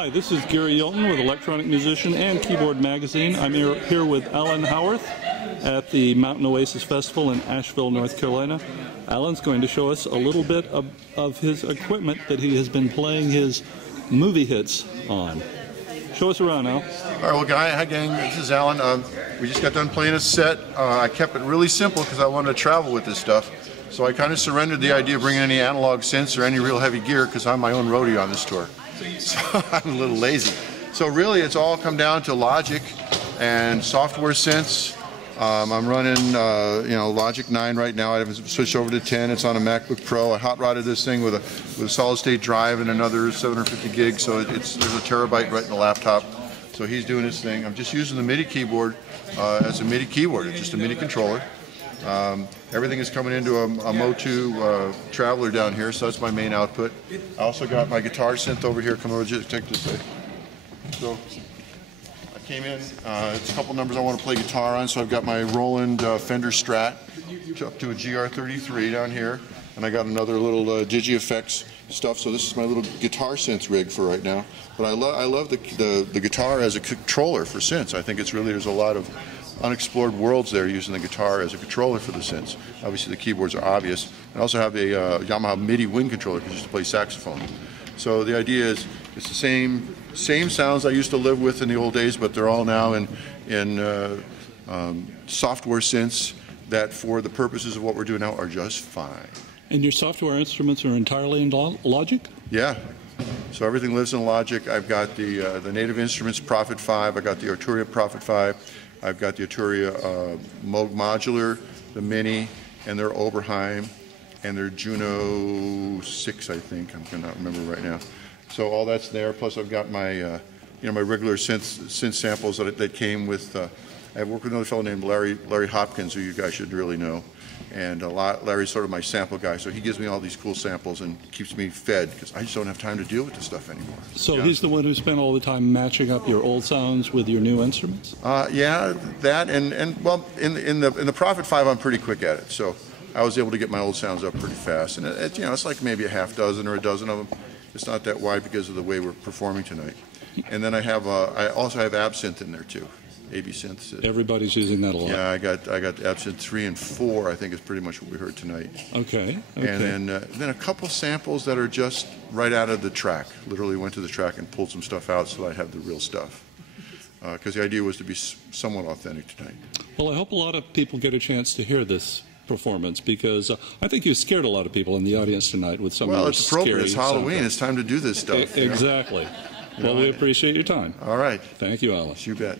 Hi, this is Gary Yelton with Electronic Musician and Keyboard Magazine. I'm here with Alan Howarth at the Mountain Oasis Festival in Asheville, North Carolina. Alan's going to show us a little bit of his equipment that he has been playing his movie hits on. Show us around, Al. All right, well, hi gang, this is Alan. We just got done playing a set. I kept it really simple because I wanted to travel with this stuff. So I kind of surrendered the idea of bringing any analog synths or any real heavy gear because I'm my own roadie on this tour. So I'm a little lazy. So really it's all come down to Logic and software synths. I'm running Logic 9 right now. I haven't switched over to 10. It's on a MacBook Pro. I hot rodded this thing with a solid state drive and another 750 gigs, so there's a terabyte right in the laptop. So he's doing his thing. I'm just using the MIDI keyboard as a MIDI keyboard. It's just a MIDI controller. Everything is coming into a Mo2 Traveler down here, so that's my main output. I also got my guitar synth over here. Come over, just take this. So I came in. It's a couple numbers I want to play guitar on, so I've got my Roland Fender Strat up to a GR33 down here, and I got another little Digi Effects stuff. So this is my little guitar synth rig for right now. But I love the guitar as a controller for synths. I think there's a lot of unexplored worlds there using the guitar as a controller for the synths. Obviously the keyboards are obvious. I also have a Yamaha MIDI wind controller because I used to play saxophone. So the idea is it's the same sounds I used to live with in the old days, but they're all now in software synths that for the purposes of what we're doing now are just fine. And your software instruments are entirely in Logic? Yeah. So everything lives in Logic. I've got the Native Instruments Prophet 5. I got the Arturia Prophet 5. I've got the Arturia Moog Modular, the Mini, and their Oberheim, and their Juno 6, I think. I cannot remember right now. So all that's there. Plus, I've got my, my regular synth samples that came with. I worked with another fellow named Larry Hopkins, who you guys should really know. And Larry's sort of my sample guy, so he gives me all these cool samples and keeps me fed because I just don't have time to deal with this stuff anymore. So he's the one who spent all the time matching up your old sounds with your new instruments? Yeah, that and well, in the Prophet 5, I'm pretty quick at it, so I was able to get my old sounds up pretty fast. And it's like maybe a half dozen or a dozen of them. It's not that wide because of the way we're performing tonight. And then I also have Absinthe in there too. AB synths. Everybody's using that a lot. Yeah, I got Absinthe 3 and 4. I think is pretty much what we heard tonight. Okay. And then a couple samples that are just right out of the track. Literally went to the track and pulled some stuff out so I have the real stuff. Because the idea was to be somewhat authentic tonight. Well, I hope a lot of people get a chance to hear this performance because I think you scared a lot of people in the audience tonight with some of your it's appropriate. It's Halloween. It's time to do this stuff. Exactly. Well, we appreciate your time. All right. Thank you, Alan. You bet.